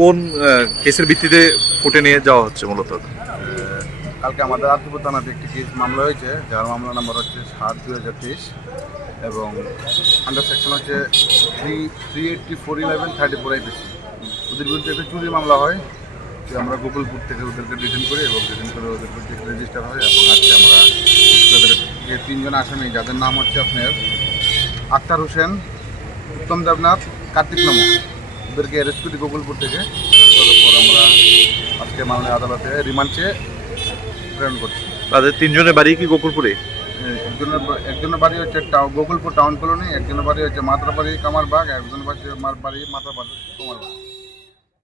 কোন কেসের ভিত্তিতে কোর্টে নিয়ে যাওয়া হচ্ছে মূলত? কালকে আমাদের আত্মপুর থানাতে একটি কেস মামলা হয়েছে, যার মামলা নাম্বার হচ্ছে 7/2023 এবং আন্ডার সেকশন হচ্ছে 384/11 IPC। ওদের বিরুদ্ধে একটা চুরি মামলা হয়। আমরা গোকুলপুর থেকে ওদেরকে ডিটেন করি এবং ডিটেন করে ওদের বিরুদ্ধে রেজিস্টার হয় এবং আজকে আমরা তাদের যে 3 জন আসামি, যাদের নাম হচ্ছে আপনার আক্তার হোসেন, উত্তম দেবনাথ, কার্তিক নামক, ওদেরকে অ্যারেস্ট করি গোকুলপুর থেকে। তারপর আমরা আজকে মামলা আদালতে রিমান্ড চেয়ে প্রেরণ করছি। তাদের 3 জনের বাড়ি কি গোকুলপুরে? একজনের বাড়ি হচ্ছে গোকুলপুর টাউন কলোনি, একজনের বাড়ি হচ্ছে মাত্রাবাড়ি কামারবাগ, একজনের বাড়ি মাত্রাবাড়ি কুমারবাগ।